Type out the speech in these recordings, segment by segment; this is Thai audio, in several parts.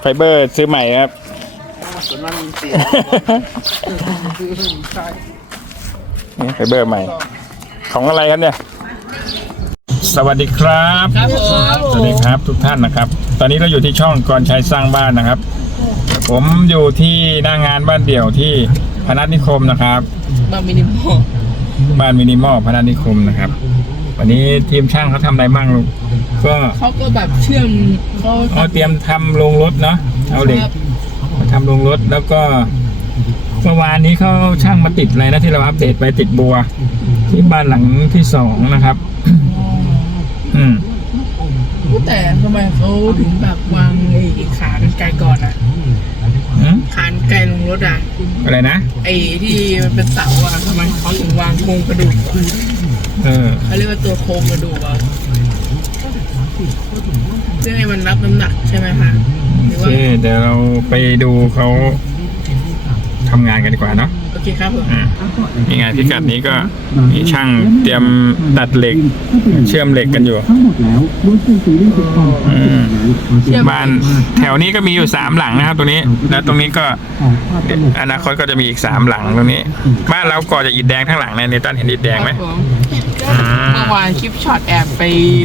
ไฟเบอร์ซื้อใหม่ครับ ส่วนมากมันเสียใช่นี่ไฟเบอร์ใหม่ ของอะไรครับเนี่ย สวัสดีครับ ครับผมสวัสดีครับทุกท่านนะครับ ตอนนี้เราอยู่ที่ช่องกรชัยสร้างบ้านนะครับ ผมอยู่ที่หน้างานบ้านเดี่ยวที่พนัสนิคมนะครับ บะมินิมอลบ้านมินิมอลพนัสนิคมนะครับ วันนี้ทีมช่างเขาทำอะไรบ้างลูก ก็เขาก็แบบเชื่อมเขาเอาเตรียมทำโรงรถเนาะเอาเหล็กครับมาทำโรงรถแล้วก็เมื่อวานนี้เขาช่างมาติดอะไรนะที่เราอัปเดตไปติดบัว ที่บ้านหลังที่สองนะครับ อืมแต่ทำไมเขาถึงแบบวางไอ้ขากันไกลก่อนอะอืมขานไกลลงรถอะ อะไรนะ ไอ้ที่มันเป็นเสาอะทำไมเขาถึงวางโครงกระดูกอะเออเขาเรียกว่าตัวโครงกระดูกอะ เพื่อให้มันรับน้ำหนักใช่ไหมคะหโอรือเคว่าเดี๋ยวเราไปดูเขาทำงานกันดีกว่าเนาะโอเคครับผม อ่านี่ไงพิกัดนี้ก็มีช่างเตรียมตัดเหล็ก เชื่อมเหล็กกันอยู่ ทั้งหมดแล้วล้วนเป็นซีรีส์ซิทคอมอืมเชื่อม บ้านแถวนี้ก็มีอยู่สามหลังนะครับ ตรงนี้ แล้วตรงนี้ก็ของความตลกอนาคตก็จะมีอีกสามหลังตรงนี้ บ้านเราก่อจะอิฐแดงทั้งหลังนะเนตันเห็นอิฐแดงไหมครับผมอืม เมื่อวานคลิปช็อตแอบไป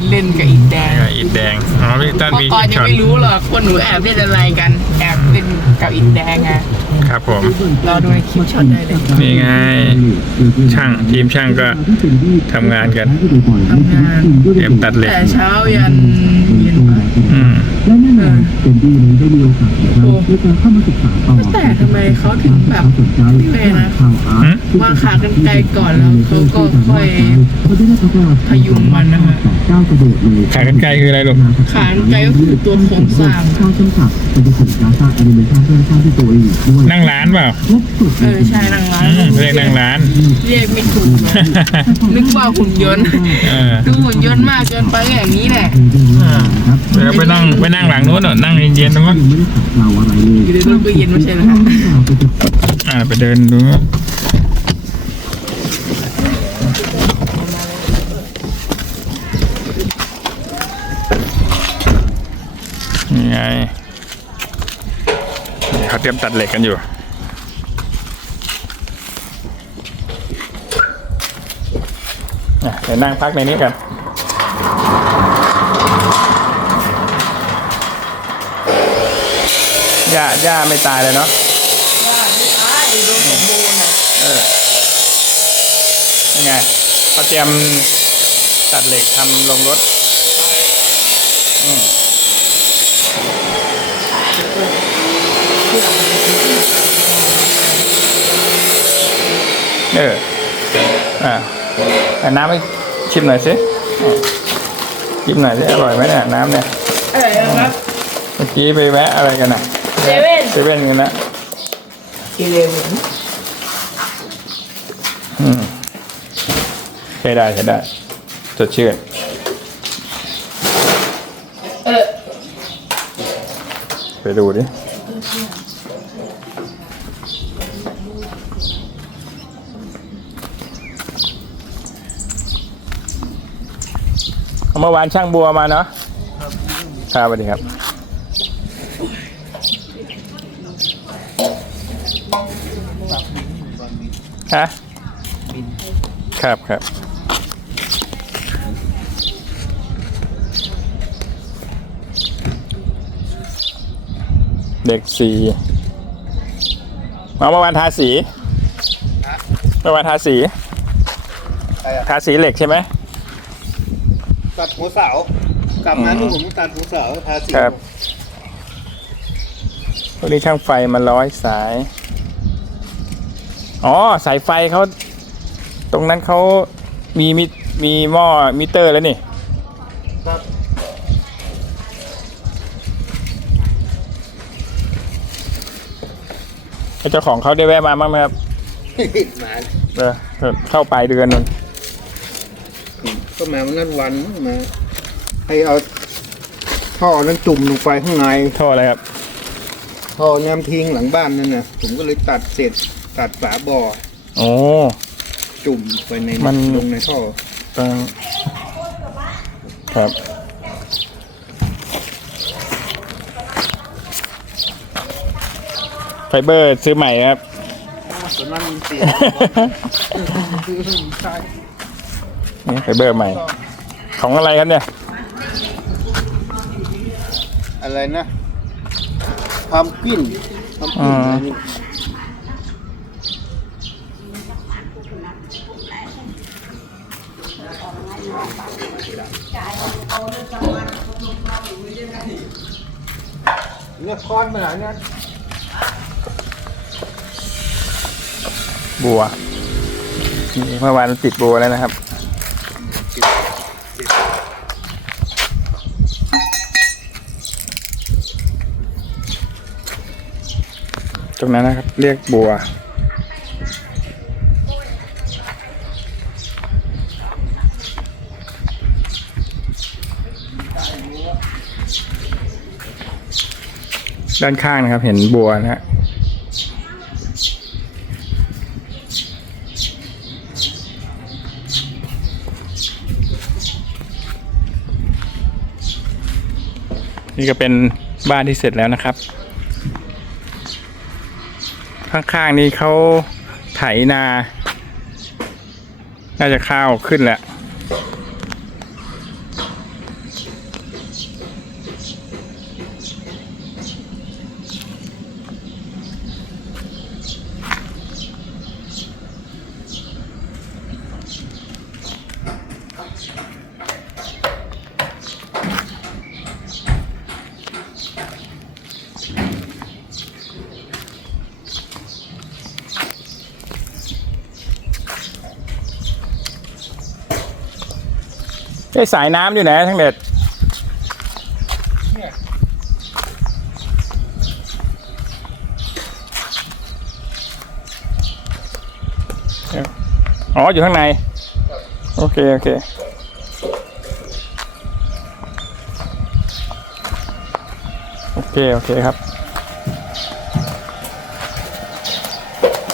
เล่นกับอีกแดงอิฐแดงอ๋อพี่ตันเมื่มีอก่อนยังช็อตไม่รู้หรอกว่าหนูแอบเล่นอะไรกัน แอบเล่นกับอีกแดงไงครับผมรอดูในคลิปช็อตได้เลยนี่ไงช่างทีมช่างก็ทำงานกันทำงานเตรียมตัดเหล็กแต่เช้ายันเย็นมา อืม และแน่นอนเต็มที่นี้ได้มีโอกาสอีกครั้งในการเข้ามาศึกษาต่อแต่ทำไมเขาถึงแบบสนใจไม่เลยนะข่าวอาร์ตวางขากันไกลก่อนแล้วเขาก็ค่อยเขาจะได้พัฒนาพยุงมันนะคะก้าวกระโดดเลยขายกันไกลคืออะไรลูกขากันไกลก็คือตัวโครงสร้างข้าวจำกัดเป็นผลการสร้างแอนิเมชันเพื่อสร้างที่ตัวเองด้วยนั่งร้านเปล่าครบสุดเออใช่นั่งร้านอืมเรียกนั่งร้าน เรียกไม่ถูกเลยนึกว่าหุ่นยนต์เออดูหุ่นยนต์มากเกินไปก็อย่างนี้แหละครับเดี๋ยวไปนั่งไปนั่งหลังนู้นหน่อยนั่งเย็นๆตรงนู้นยังไม่ได้ขัดเกลาอะไรเยอยู่ในรถก็เย็นไม่ใช่เหรอคะอ่าไปเดินดูนี่ไงนี่เขาเตรียมตัดเหล็กกันอยู่เดี๋ยวนั่งพักในนี้กัน หญ้าหญ้าไม่ตายเลยเนาะเออยังไงเขาเตรียมตัดเหล็กทำลงรถอืมเออ อ่าเอาน้ำให้ชิมหน่อยสิอะชิมหน่อยสิอร่อยไหมเนี่ยน้ำเนี่ยอะไรนะครับ เมื่อกี้ไปแวะอะไรกันน่ะ เซเว่นเซเว่นกันนะกีเลเวนอืมใช้ได้ใช้ได้สดชื่นเออไปดูดิเมื่อวานช่างบัวมาเนาะครับสวัสดีครับ ฮะครับครับเด็กสีมาเมื่อวานทาสีเมื่อวานทาสีทาสีเหล็กใช่ไหม ตัดหัวเสากลับมาลูกผมตัดหัวเสาทาสีครับพว กนี้ช่างไฟมาร้อยสาย อ๋อ สายไฟเขาตรงนั้นเขามีมิมีหม้อมิเตอร์แล้วนี่ครับแล้วเจ้าของเขาได้แวะมาบ้างไหมครับมาเออเข้าปลายเดือนนึงก็มาวันนั้นวันมาให้เอาท่อนั้นจุ่มลงไปข้างในโทษอะไรครับ ท่อน้ำทิ้งหลังบ้านนั่นน่ะผมก็เลยตัดเสร็จตัดฝาบ่อโอ้ จุ่มไปในมัน ลงในท่อตอนครับเบอร์ซื้อใหม่ครับ ส่วนนั้นมันเสียซื้อใช่นี่ไฟเบอร์ใหม่ ของอะไรครับเนี่ย อะไรนะ พัมกินพัมกินอะไรนี่เนี่ยคอนมาไหนเนี่ยบัวเมื่อวานติดบัวแล้วนะครับ ตรงนั้นนะครับ เรียกบัว ด้านข้างนะครับ เห็นบัวนะฮะนี่ก็เป็นบ้านที่เสร็จแล้วนะครับ ข้างๆนี้เขาไถนา น่าจะข้าวขึ้นแหละ ไอ้สายน้ำอยู่ไหนทั้งเด็ดอ๋อ อยู่ข้างใน โอเค โอเคโอเค โอเคครับ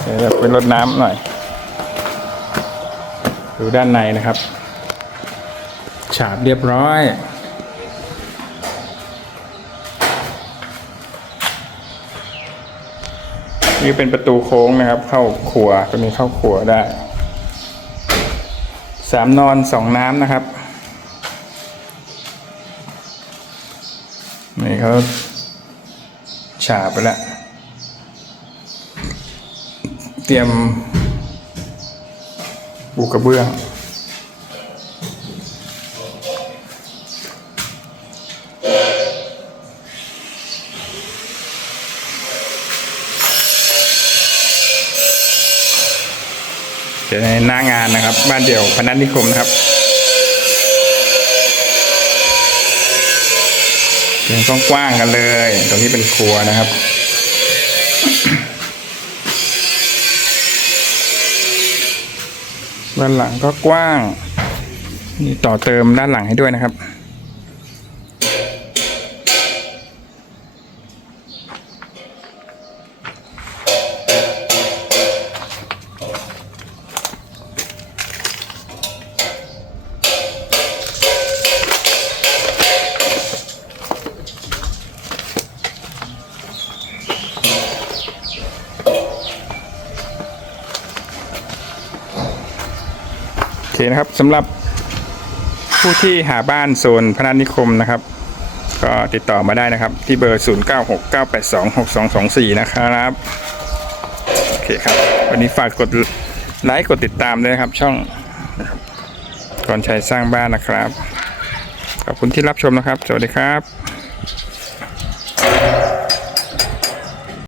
เดี๋ยวไปรดน้ำหน่อย ดูด้านในนะครับ ฉาบเรียบร้อย นี่เป็นประตูโค้งนะครับ เข้าครัวตัวนี้เข้าครัวได้สามนอนสองน้ำนะครับนี่เขาฉาบไปแล้วเตรียมปูกระเบื้อง เดี๋ยวในหน้างานนะครับ บ้านเดี่ยวพนัสนิคมนะครับเป็นกว้างๆกันเลย ตรงนี้เป็นครัวนะครับ ด้านหลังก็กว้าง นี่ต่อเติมด้านหลังให้ด้วยนะครับ เคนะครับสำหรับผู้ที่หาบ้านโซนพนัสนิคมนะครับ ก็ติดต่อมาได้นะครับ ที่เบอร์ 0969826224 นะครับโอเคครับ วันนี้ฝากกดไลค์กดติดตามด้วยนะครับ ช่องครับก่อนชัยสร้างบ้านนะครับ ขอบคุณที่รับชมนะครับ สวัสดีครับ